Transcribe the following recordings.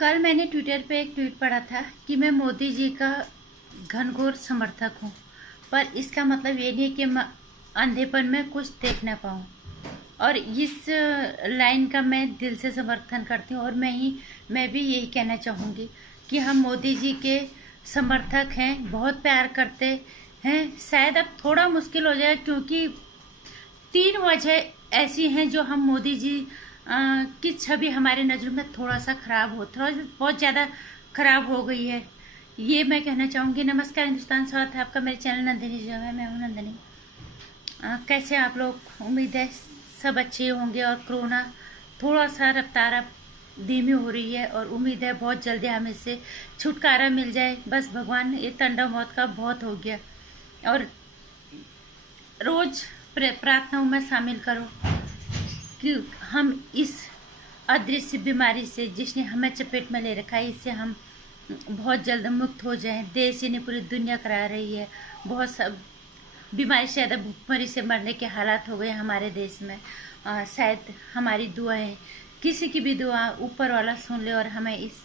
कल मैंने ट्विटर पे एक ट्वीट पढ़ा था कि मैं मोदी जी का घनघोर समर्थक हूँ, पर इसका मतलब ये नहीं है कि मैं अंधेपन में कुछ देख ना पाऊँ। और इस लाइन का मैं दिल से समर्थन करती हूँ और मैं भी यही कहना चाहूँगी कि हम मोदी जी के समर्थक हैं, बहुत प्यार करते हैं। शायद अब थोड़ा मुश्किल हो जाए क्योंकि 3 वजह ऐसी हैं जो हम मोदी जी की छवि हमारे नज़रों में थोड़ा सा खराब बहुत ज़्यादा खराब हो गई है, ये मैं कहना चाहूँगी। नमस्कार हिंदुस्तान, स्वागत है आपका मेरे चैनल नंदिनी जो है। मैं हूँ नंदिनी। कैसे आप लोग? उम्मीद है सब अच्छे होंगे और कोरोना थोड़ा सा रफ्तार अब धीमी हो रही है और उम्मीद है बहुत जल्दी हमें इससे छुटकारा मिल जाए। बस भगवान, ये तांडव मौत का बहुत हो गया और रोज प्रार्थनाओं में शामिल करो कि हम इस अदृश्य बीमारी से जिसने हमें चपेट में ले रखा है, इससे हम बहुत जल्द मुक्त हो जाएं। देश ही नहीं पूरी दुनिया करा रही है, बहुत सब बीमारी से ज़्यादा भूखमरी से मरने के हालात हो गए हमारे देश में। शायद हमारी दुआएं, किसी की भी दुआ ऊपर वाला सुन ले और हमें इस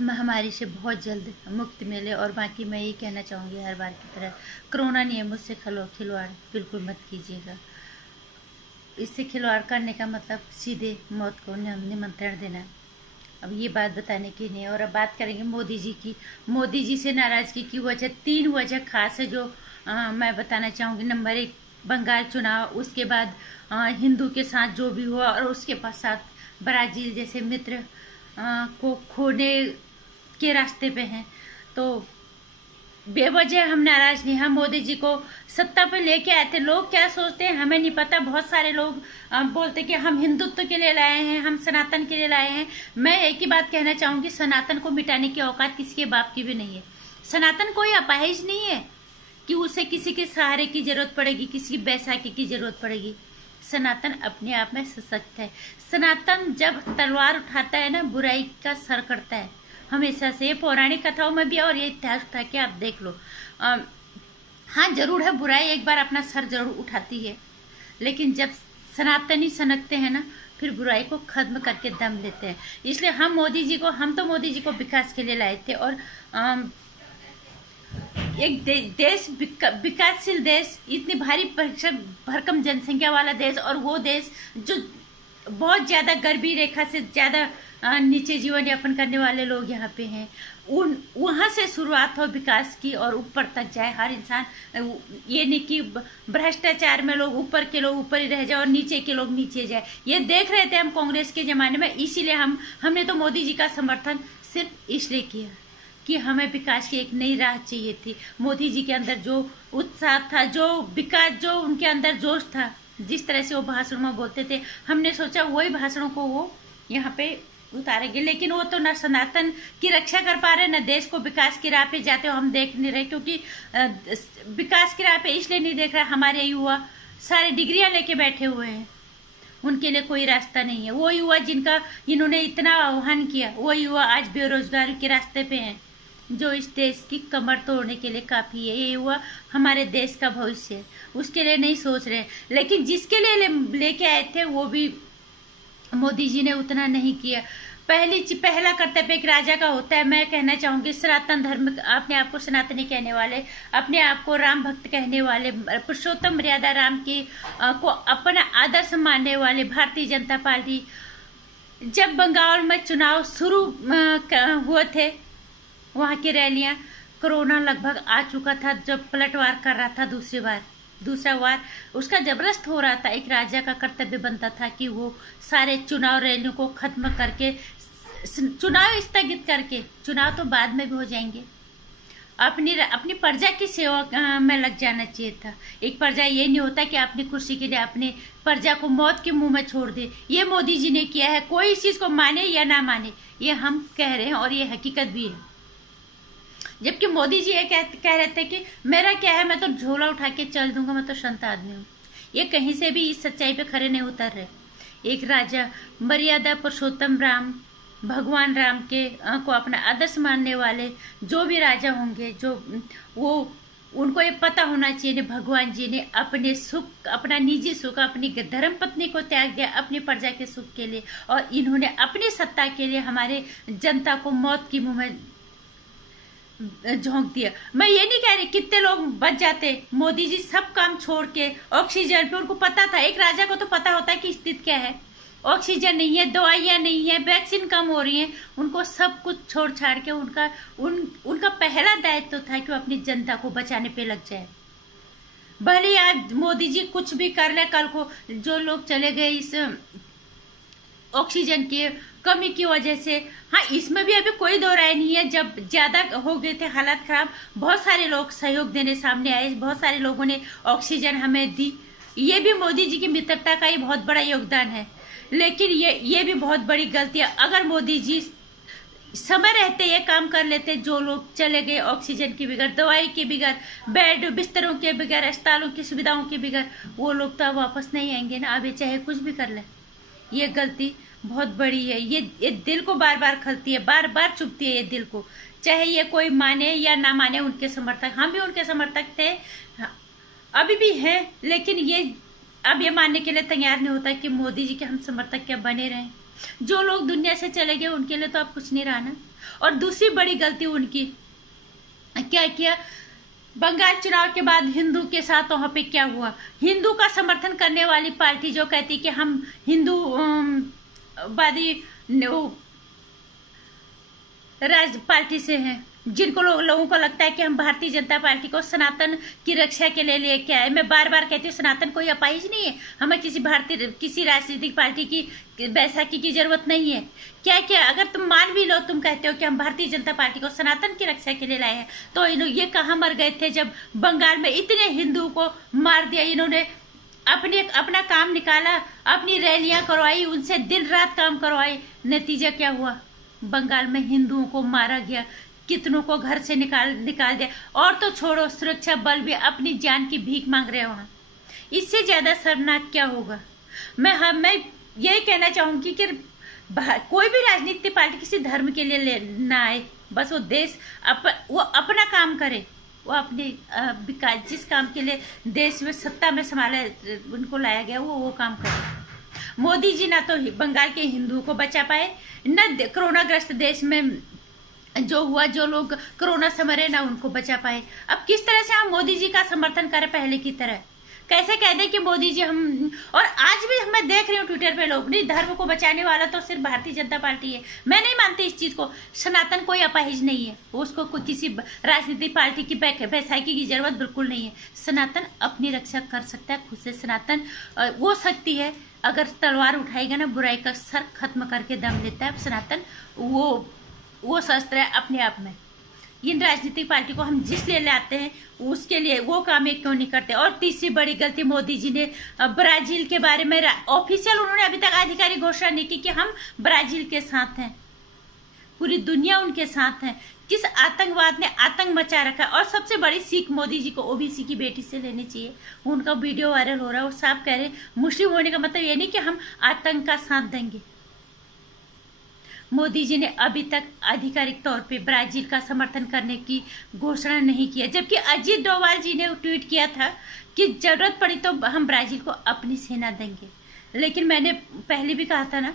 महामारी से बहुत जल्द मुक्ति मिले। और बाकी मैं ये कहना चाहूँगी, हर बार की तरह कोरोना नियमों से खिलवाड़ बिल्कुल मत कीजिएगा। इससे खिलवाड़ करने का मतलब सीधे मौत को निमंत्रण देना। अब ये बात बताने की नहीं है। और अब बात करेंगे मोदी जी की। मोदी जी से नाराजगी की वजह 3 वजह खास है जो मैं बताना चाहूँगी। नंबर 1, बंगाल चुनाव, उसके बाद हिंदू के साथ जो भी हुआ, और उसके पश्चात ब्राज़ील जैसे मित्र को खोने के रास्ते पे हैं। तो बेवजह हम नाराज नहीं, हम मोदी जी को सत्ता पे लेके आए थे। लोग क्या सोचते हैं हमें नहीं पता। बहुत सारे लोग बोलते कि हम हिंदुत्व के लिए लाए हैं, हम सनातन के लिए लाए हैं। मैं एक ही बात कहना चाहूंगी, सनातन को मिटाने की औकात किसी के बाप की भी नहीं है। सनातन कोई अपाहिज नहीं है कि उसे किसी के सहारे की जरूरत पड़ेगी, किसी की बैसाखी की जरूरत पड़ेगी। सनातन अपने आप में सशक्त है। सनातन जब तलवार उठाता है ना, बुराई का सर करता है हमेशा से। पौराणिक कथाओं में भी और ये इतिहास उठा के आप देख लो। हाँ जरूर है, बुराई एक बार अपना सर जरूर उठाती है, लेकिन जब सनातनी सनकते हैं ना, फिर बुराई को खत्म करके दम लेते हैं। इसलिए हम तो मोदी जी को विकास के लिए लाए थे। और एक देश, विकासशील देश, इतनी भारी भरकम जनसंख्या वाला देश, और वो देश जो बहुत ज्यादा गरीबी रेखा से ज्यादा नीचे जीवन यापन करने वाले लोग यहाँ पे हैं, वहां से शुरुआत हो विकास की और ऊपर तक जाए हर इंसान। ये नहीं कि भ्रष्टाचार में लोग ऊपर के लोग ऊपर ही रह जाए और नीचे के लोग नीचे जाए। ये देख रहे थे हम कांग्रेस के जमाने में, इसीलिए हमने तो मोदी जी का समर्थन सिर्फ इसलिए किया कि हमें विकास की एक नई राह चाहिए थी। मोदी जी के अंदर जो उत्साह था, जो विकास, जो उनके अंदर जोश था, जिस तरह से वो भाषण में बोलते थे, हमने सोचा वही भाषणों को वो यहाँ पे उतारेंगे। लेकिन वो तो न सनातन की रक्षा कर पा रहे, न देश को विकास की राह पे जाते हो हम देख नहीं रहे। क्योंकि विकास की राह पे इसलिए नहीं देख रहे, हमारे युवा सारे डिग्रियां लेके बैठे हुए हैं, उनके लिए कोई रास्ता नहीं है। वो युवा इन्होंने इतना आह्वान किया, वो युवा आज बेरोजगारी के रास्ते पे हैं, जो इस देश की कमर तोड़ने के लिए काफी है। ये युवा हमारे देश का भविष्य है, उसके लिए नहीं सोच रहे। लेकिन जिसके लिए लेके आए थे वो भी मोदी जी ने उतना नहीं किया। पहला कर्तव्य एक राजा का होता है। मैं कहना चाहूंगी, सनातन धर्म, अपने आप को सनातनी कहने वाले, अपने आप को राम भक्त कहने वाले, पुरुषोत्तम मर्यादा राम की को अपना आदर्श मानने वाले भारतीय जनता पार्टी, जब बंगाल में चुनाव शुरू हुए थे, वहां की रैलियां, कोरोना लगभग आ चुका था, जब पलटवार कर रहा था दूसरा वार उसका जबरदस्त हो रहा था। एक राजा का कर्तव्य बनता था कि वो सारे चुनाव रैलियों को खत्म करके, चुनाव स्थगित करके, चुनाव तो बाद में भी हो जाएंगे, अपनी प्रजा की सेवा में लग जाना चाहिए था। एक प्रजा ये नहीं होता कि अपनी कुर्सी के लिए अपनी प्रजा को मौत के मुंह में छोड़ दे। ये मोदी जी ने किया है। कोई इस चीज को माने या ना माने, ये हम कह रहे हैं और ये हकीकत भी है। जबकि मोदी जी ये कह रहे थे कि मेरा क्या है, मैं तो झोला उठा के चल दूंगा, मैं तो संत आदमी हूँ। ये कहीं से भी इस सच्चाई पे खड़े नहीं उतर रहे। एक राजा, मर्यादा पुरुषोत्तम राम, भगवान राम के को अपना आदर्श मानने वाले जो भी राजा होंगे, जो वो उनको ये पता होना चाहिए भगवान जी ने अपने सुख, अपना निजी सुख, अपनी धर्म पत्नी को त्याग दिया अपनी प्रजा के सुख के लिए, और इन्होंने अपनी सत्ता के लिए हमारे जनता को मौत की मुंह में झोंक दिया। मैं ये नहीं कह रही कितने लोग बच जाते, मोदी जी सब काम छोड़ के ऑक्सीजन पे, उनको पता था, एक राजा को तो पता होता है कि स्थिति क्या है, ऑक्सीजन नहीं है, दवाइयां नहीं है, वैक्सीन कम हो रही है, उनको सब कुछ छोड़ छाड़ के उनका पहला दायित्व तो था कि वो अपनी जनता को बचाने पे लग जाए। भले आज मोदी जी कुछ भी कर ले, कल को जो लोग चले गए इस ऑक्सीजन की कमी की वजह से, हाँ इसमें भी अभी कोई दो राय नहीं है, जब ज्यादा हो गए थे हालात खराब, बहुत सारे लोग सहयोग देने सामने आए, बहुत सारे लोगों ने ऑक्सीजन हमें दी। ये भी मोदी जी की मित्रता का ही बहुत बड़ा योगदान है। लेकिन ये भी बहुत बड़ी गलती है, अगर मोदी जी समय रहते ये काम कर लेते, जो लोग चले गए ऑक्सीजन के बगैर, दवाई के बगैर, बेड बिस्तरों के बगैर, अस्पतालों की सुविधाओं के बगैर, वो लोग तो अब वापस नहीं आएंगे ना। अब ये चाहे कुछ भी कर ले, ये गलती बहुत बड़ी है। ये दिल को बार बार खलती है, बार बार चुभती है ये दिल को, चाहे ये कोई माने या ना माने उनके समर्थक। हम भी उनके समर्थक थे, अभी भी हैं, लेकिन ये अब ये मानने के लिए तैयार नहीं होता कि मोदी जी के हम समर्थक क्या बने रहें। जो लोग दुनिया से चले गए उनके लिए तो अब कुछ नहीं रहा ना। और दूसरी बड़ी गलती उनकी क्या किया, बंगाल चुनाव के बाद हिंदू के साथ वहां पे क्या हुआ, हिंदू का समर्थन करने वाली पार्टी जो कहती कि हम हिंदू वादी राज पार्टी से हैं, जिनको लोगों को लगता है कि हम भारतीय जनता पार्टी को सनातन की रक्षा के लिए लेके आए। मैं बार बार कहती हूँ सनातन कोई अपाहिज नहीं है, हमें किसी राजनीतिक पार्टी की बैसाखी की जरूरत नहीं है। क्या क्या अगर तुम मान भी लो, तुम कहते हो कि हम भारतीय जनता पार्टी को सनातन की रक्षा के लिए लाए हैं, तो ये कहाँ मर गए थे जब बंगाल में इतने हिंदुओं को मार दिया। इन्होंने अपना काम निकाला, अपनी रैलियां करवाई, उनसे दिन रात काम करवाई, नतीजा क्या हुआ, बंगाल में हिंदुओं को मारा गया, कितनों को घर से निकाल दिया। और तो छोड़ो, सुरक्षा बल भी अपनी जान की भीख मांग रहे वहां। इससे ज्यादा शर्मनाक क्या होगा। मैं यही कहना चाहूंगी कि कोई भी राजनीतिक पार्टी किसी धर्म के लिए ना आए, बस वो देश वो अपना काम करे, वो अपने विकास, जिस काम के लिए देश में सत्ता में संभाले उनको लाया गया, वो काम करे। मोदी जी ना तो बंगाल के हिंदुओं को बचा पाए, न कोरोना ग्रस्त देश में जो हुआ, जो लोग कोरोना से मरे, ना उनको बचा पाए। अब किस तरह से हम मोदी जी का समर्थन करें पहले की तरह, कैसे कह दें कि मोदी जी हम। और आज भी मैं देख रही हूँ ट्विटर पे लोग, नहीं धर्म को बचाने वाला तो सिर्फ भारतीय जनता पार्टी है। मैं नहीं मानती इस चीज को, सनातन कोई अपाहिज नहीं है, उसको किसी राजनीतिक पार्टी की बैसाखी की जरूरत बिल्कुल नहीं है। सनातन अपनी रक्षा कर सकता है खुद से, सनातन वो शक्ति है, अगर तलवार उठाएगा ना बुराई का सर खत्म करके दम लेता है सनातन, वो शस्त्र है अपने आप में। इन राजनीतिक पार्टी को हम जिस लिए लाते हैं उसके लिए वो काम ये क्यों नहीं करते। और तीसरी बड़ी गलती, मोदी जी ने ब्राजील के बारे में ऑफिशियल उन्होंने अभी तक आधिकारिक घोषणा नहीं की कि हम ब्राजील के साथ हैं, पूरी दुनिया उनके साथ है। किस आतंकवाद ने आतंक मचा रखा है। और सबसे बड़ी सीख मोदी जी को ओबीसी की बेटी से लेनी चाहिए। उनका वीडियो वायरल हो रहा है, वो साफ कह रहे मुस्लिम होने का मतलब ये नहीं कि हम आतंक का साथ देंगे। मोदी जी ने अभी तक आधिकारिक तौर पे ब्राजील का समर्थन करने की घोषणा नहीं किया, जबकि अजीत डोभाल जी ने ट्वीट किया था कि जरूरत पड़ी तो हम ब्राजील को अपनी सेना देंगे। लेकिन मैंने पहले भी कहा था ना,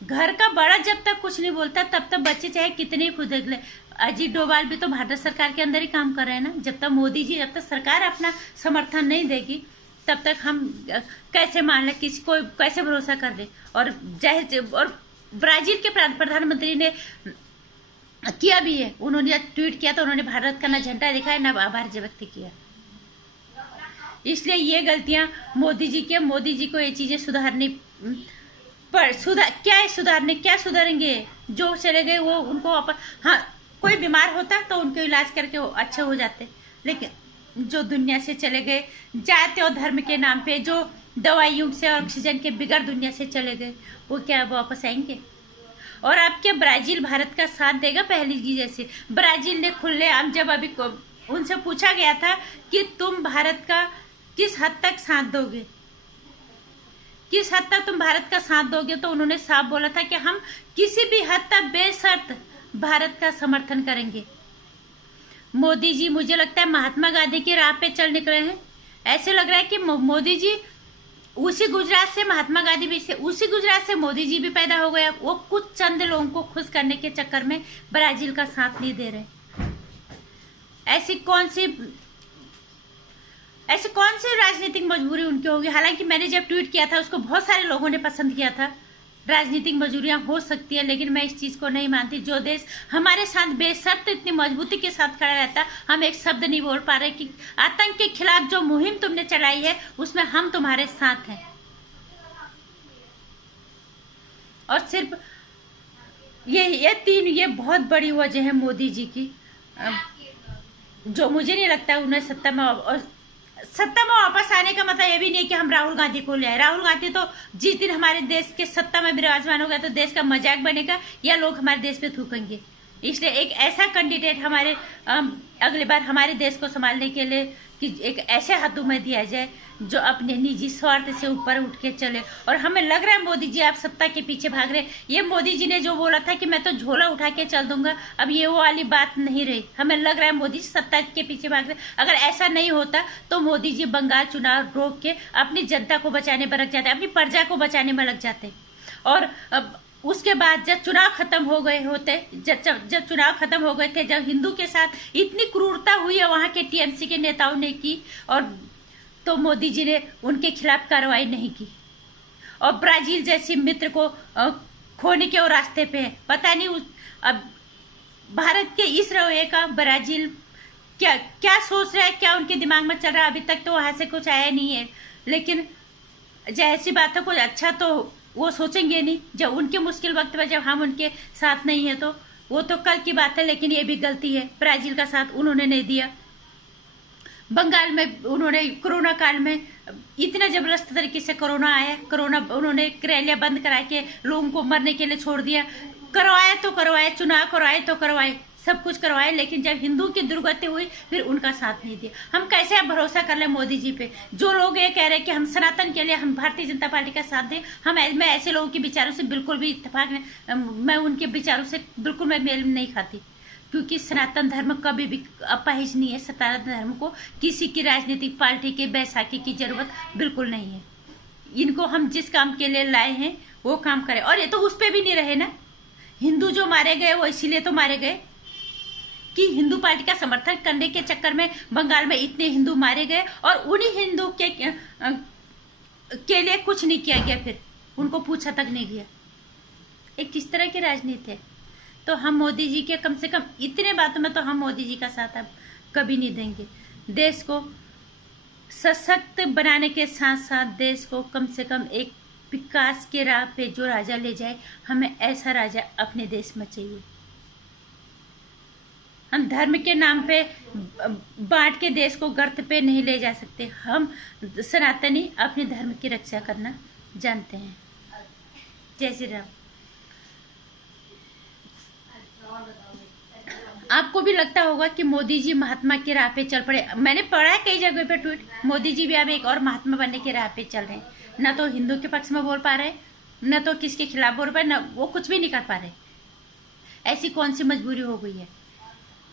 घर का बड़ा जब तक कुछ नहीं बोलता तब तक बच्चे चाहे कितने फुदक ले। अजीत डोभाल भी तो भारत सरकार के अंदर ही काम कर रहे हैं ना। जब तक मोदी जी, जब तक सरकार अपना समर्थन नहीं देगी तब तक हम कैसे मान लें, किसी को कैसे भरोसा कर दे। और ब्राजील के प्रधानमंत्री ने किया भी है, उन्होंने ट्वीट किया तो उन्होंने भारत का ना झंडा दिखाया ना आभार व्यक्त किया। इसलिए ये गलतियां मोदी जी की, मोदी जी को ये चीजें सुधारनी पर क्या सुधारेंगे। जो चले गए वो उनको हाँ कोई बीमार होता तो उनको इलाज करके वो अच्छे हो जाते, लेकिन जो दुनिया से चले गए जाति और धर्म के नाम पे, जो दवाइयों से ऑक्सीजन के बिगड़ दुनिया से चले गए, वो क्या वापस आएंगे। और अब क्या ब्राजील भारत का साथ देगा पहले की जैसे। ब्राजील ने खुलेआम, जब अभी उनसे पूछा गया था कि तुम भारत का किस हद तक साथ दोगे, किस हद तक तुम भारत का साथ दोगे, तो उन्होंने साफ बोला था कि हम किसी भी हद तक बेशर्त भारत का समर्थन करेंगे। मोदी जी मुझे लगता है महात्मा गांधी की राह पे चल निकले हैं। ऐसे लग रहा है कि मोदी जी उसी गुजरात से महात्मा गांधी भी से, उसी गुजरात से मोदी जी भी पैदा हो गया। वो कुछ चंद लोगों को खुश करने के चक्कर में ब्राजील का साथ नहीं दे रहे। ऐसी कौन सी राजनीतिक मजबूरी उनकी होगी। हालांकि मैंने जब ट्वीट किया था उसको बहुत सारे लोगों ने पसंद किया था। राजनीतिक मजबूरियां हो सकती है, लेकिन मैं इस चीज को नहीं मानती। जो देश हमारे साथ बेशर्त इतनी मजबूती के साथ खड़ा रहता, हम एक शब्द नहीं बोल पा रहे कि आतंक के खिलाफ जो मुहिम तुमने चलाई है उसमें हम तुम्हारे साथ हैं। और सिर्फ ये बहुत बड़ी वजह है मोदी जी की, जो मुझे नहीं लगता उन्हें सत्ता में वापस आने का मतलब ये भी नहीं है कि हम राहुल गांधी को ले आए। राहुल गांधी तो जिस दिन हमारे देश के सत्ता में विराजमान होगा तो देश का मजाक बनेगा या लोग हमारे देश पे थूकेंगे। इसलिए एक ऐसा कैंडिडेट हमारे अगली बार हमारे देश को संभालने के लिए कि एक ऐसे हाथों में दिया जाए जो अपने निजी स्वार्थ से ऊपर उठ के चले। और हमें लग रहा है मोदी जी आप सत्ता के पीछे भाग रहे। ये मोदी जी ने जो बोला था कि मैं तो झोला उठा के चल दूंगा, अब ये वो वाली बात नहीं रही। हमें लग रहा है मोदी जी सत्ता के पीछे भाग रहे। अगर ऐसा नहीं होता तो मोदी जी बंगाल चुनाव रोक के अपनी जनता को बचाने में लग जाते, अपनी प्रजा को बचाने में लग जाते। और उसके बाद जब चुनाव खत्म हो गए होते, जब चुनाव खत्म हो गए थे, जब हिंदू के साथ इतनी क्रूरता हुई है वहां के टीएमसी के नेताओं ने की, और तो मोदी जी ने उनके खिलाफ कार्रवाई नहीं की। और ब्राजील जैसे मित्र को खोने के वो रास्ते पे है। पता नहीं अब भारत के इस रवैये का ब्राजील क्या सोच रहा है, क्या उनके दिमाग में चल रहा है। अभी तक तो वहां से कुछ आया नहीं है, लेकिन ऐसी बात है कुछ अच्छा तो वो सोचेंगे नहीं। जब उनके मुश्किल वक्त में जब हम उनके साथ नहीं है तो वो तो कल की बात है। लेकिन ये भी गलती है, ब्राजील का साथ उन्होंने नहीं दिया। बंगाल में उन्होंने कोरोना काल में इतना जबरदस्त तरीके से कोरोना आया, उन्होंने रैलियां बंद करा के लोगों को मरने के लिए छोड़ दिया। करवाए तो करवाए, चुनाव करवाए तो करवाए, सब कुछ करवाए, लेकिन जब हिंदू की दुर्गति हुई फिर उनका साथ नहीं दिया। हम कैसे भरोसा कर ले मोदी जी पे। जो लोग ये कह रहे हैं कि हम सनातन के लिए हम भारतीय जनता पार्टी का साथ दें, मैं ऐसे लोगों के विचारों से बिल्कुल भी इत्तेफाक नहीं, मैं उनके विचारों से बिल्कुल मैं मेल नहीं खाती। क्योंकि सनातन धर्म कभी भी अपाहिज नहीं है। सनातन धर्म को किसी की राजनीतिक पार्टी के बैसाखी की जरूरत बिल्कुल नहीं है। इनको हम जिस काम के लिए लाए हैं वो काम करें। और ये तो उस पर भी नहीं रहे ना, हिंदू जो मारे गए वो इसीलिए तो मारे गए कि हिंदू पार्टी का समर्थन करने के चक्कर में बंगाल में इतने हिंदू मारे गए, और उन्हीं हिंदू के लिए कुछ नहीं किया गया, फिर उनको पूछा तक नहीं गया। एक किस तरह की राजनीति है। तो हम मोदी जी के कम से कम इतने बातों में तो हम मोदी जी का साथ अब कभी नहीं देंगे। देश को सशक्त बनाने के साथ साथ देश को कम से कम एक विकास के राह पे जो राजा ले जाए, हमें ऐसा राजा अपने देश में चाहिए। हम धर्म के नाम पे बांट के देश को गर्त पे नहीं ले जा सकते। हम सनातनी अपने धर्म की रक्षा करना जानते हैं। जय श्री राम। आपको भी लगता होगा कि मोदी जी महात्मा की राह पे चल पड़े। मैंने पढ़ा है कई जगह पे ट्वीट, मोदी जी भी अब एक और महात्मा बनने की राह पे चल रहे हैं। न तो हिंदू के पक्ष में बोल पा रहे, न तो किसके खिलाफ बोल पा रहे, न वो कुछ भी नहीं कर पा रहे। ऐसी कौन सी मजबूरी हो गई है,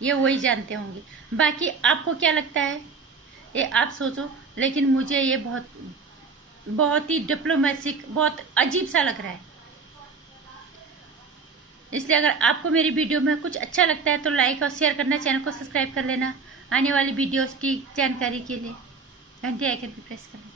ये वही जानते होंगे। बाकी आपको क्या लगता है ये आप सोचो, लेकिन मुझे ये बहुत ही डिप्लोमेटिक, बहुत अजीब सा लग रहा है। इसलिए अगर आपको मेरी वीडियो में कुछ अच्छा लगता है तो लाइक और शेयर करना, चैनल को सब्सक्राइब कर लेना। आने वाली वीडियोस की जानकारी के लिए घंटी आइकन पर प्रेस करना।